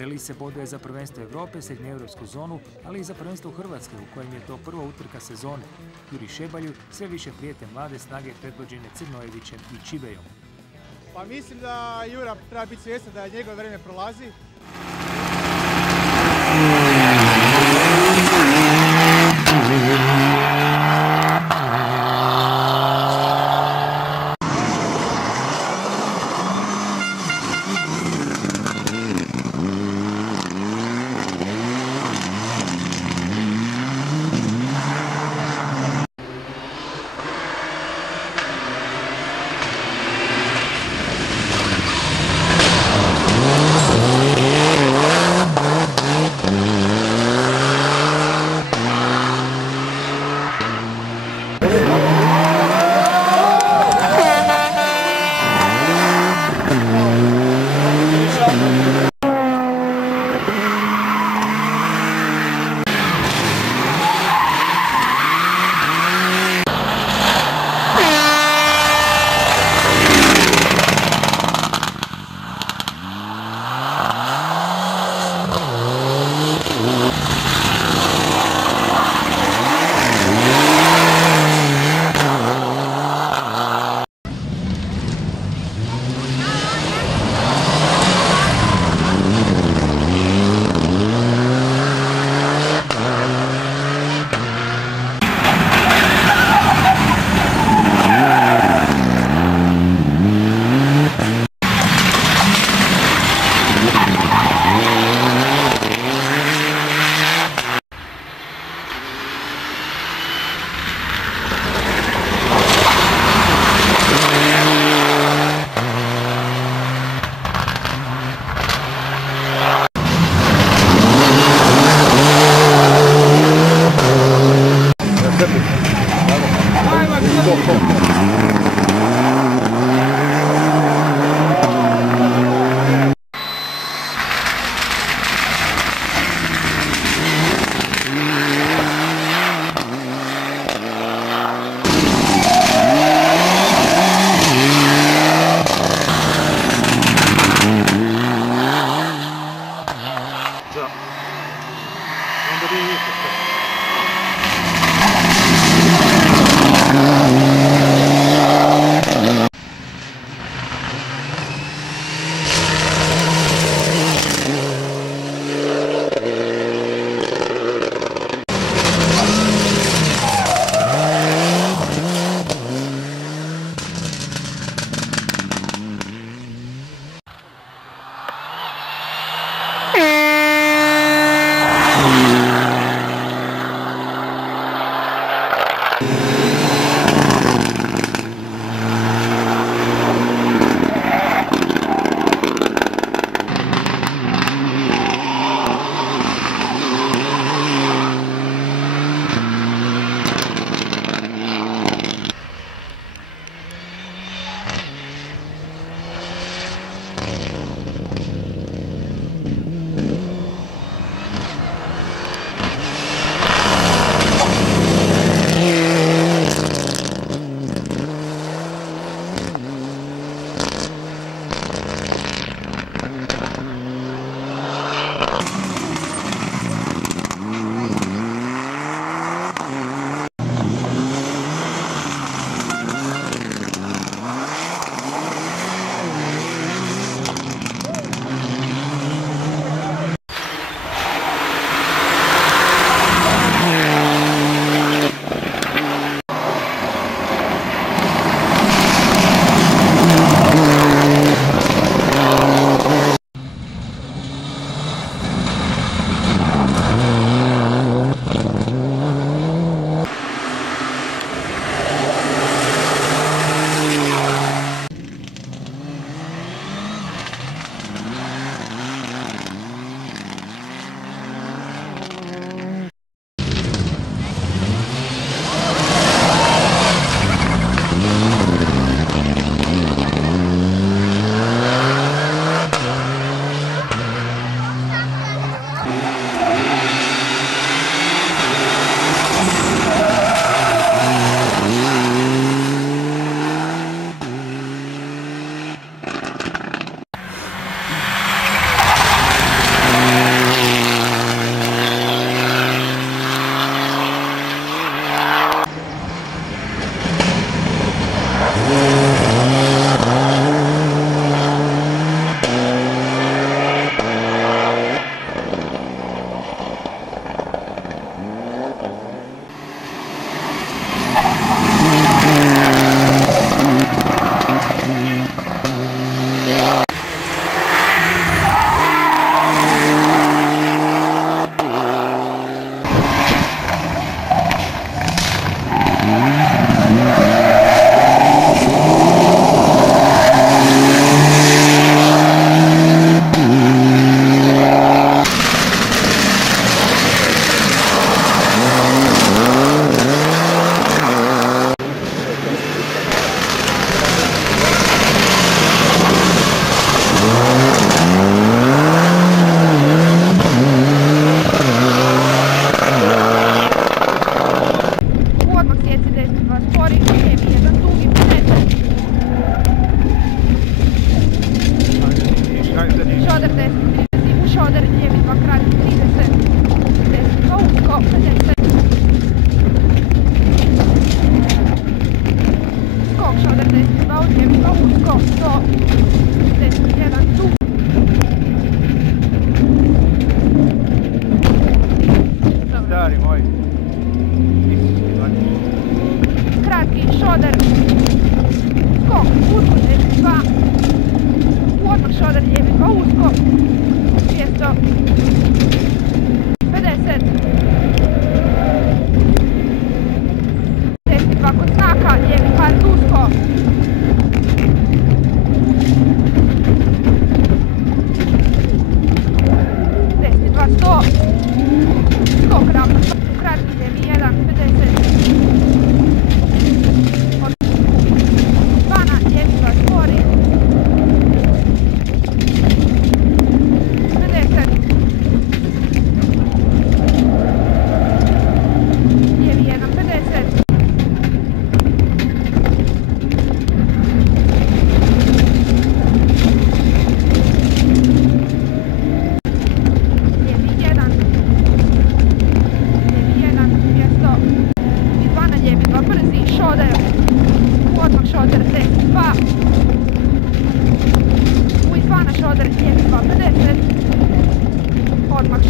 Reli se boduje za prvenstvo Europe, srednjoevropsku zonu, ali i za prvenstvo Hrvatske, u kojem je to prva utrka sezone. Juri Šebalju sve više prijete mlade snage predvođene Crnojevićem i Čibejom. Pa mislim da Jura treba biti svjestan da njegovo vrijeme prolazi.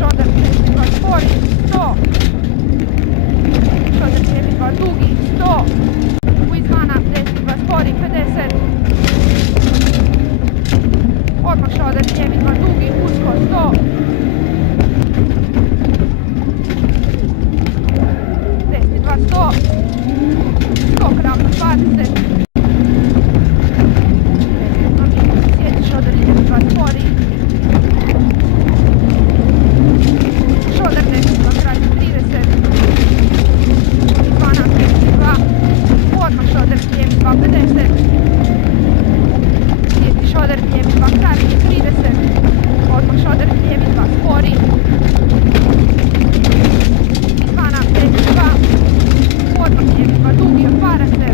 šoder desni 2 spori, 100. Šoder lijevi 2 dugi, 100. U izvana desni 2 spori, 50. Odmah šoder lijevi 2 dugi, usko, 100. Desni 2, 100. Skok ravno 20. Sjedi šoder lijevi 2 spori. Šoder desni 2 kraj 30. Izvana desni 2. Odmah šoder lijevi 2, 50. Sjedi šoder lijevi 2 kratki 30. Odmah šoder lijevi 2 spori. Izvana desni 2. Odmah lijevi 2 dugi, otvara se.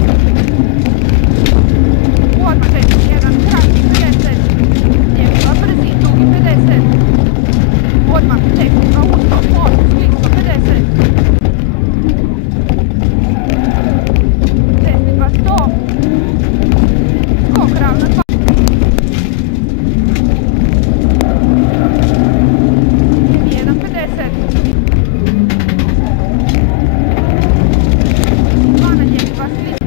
Odmah desni 1 kratki 50. Lijevi 2 brzi, dugi 50. Odmah desni 2 usto, most, sklisko 50. Desni 2 100. Skok ravno 2. Lijevi 1 50. Izvana lijevi 2 sklisko.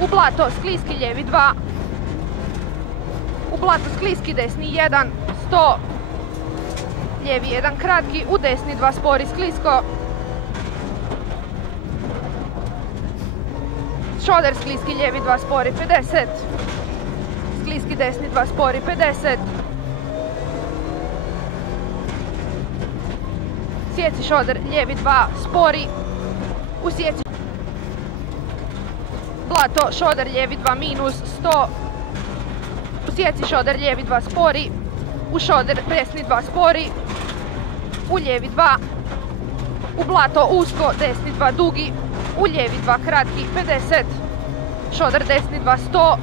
U blato skliski lijevi 2. U blato skliski desni 1, 100. Lijevi 1 kratki, u desni 2 spori sklisko. Šoder skliski lijevi 2 spori 50. Skliski desni 2 spori 50. Sjeci šoder lijevi 2 spori. U sjeci blato šoder lijevi 2 minus 100. U sjeci šoder lijevi 2 spori. U šoder desni 2 spori. U lijevi 2. U blato usko desni 2 dugi. U lijevi 2 kratki 50. Šoder desni 2 100.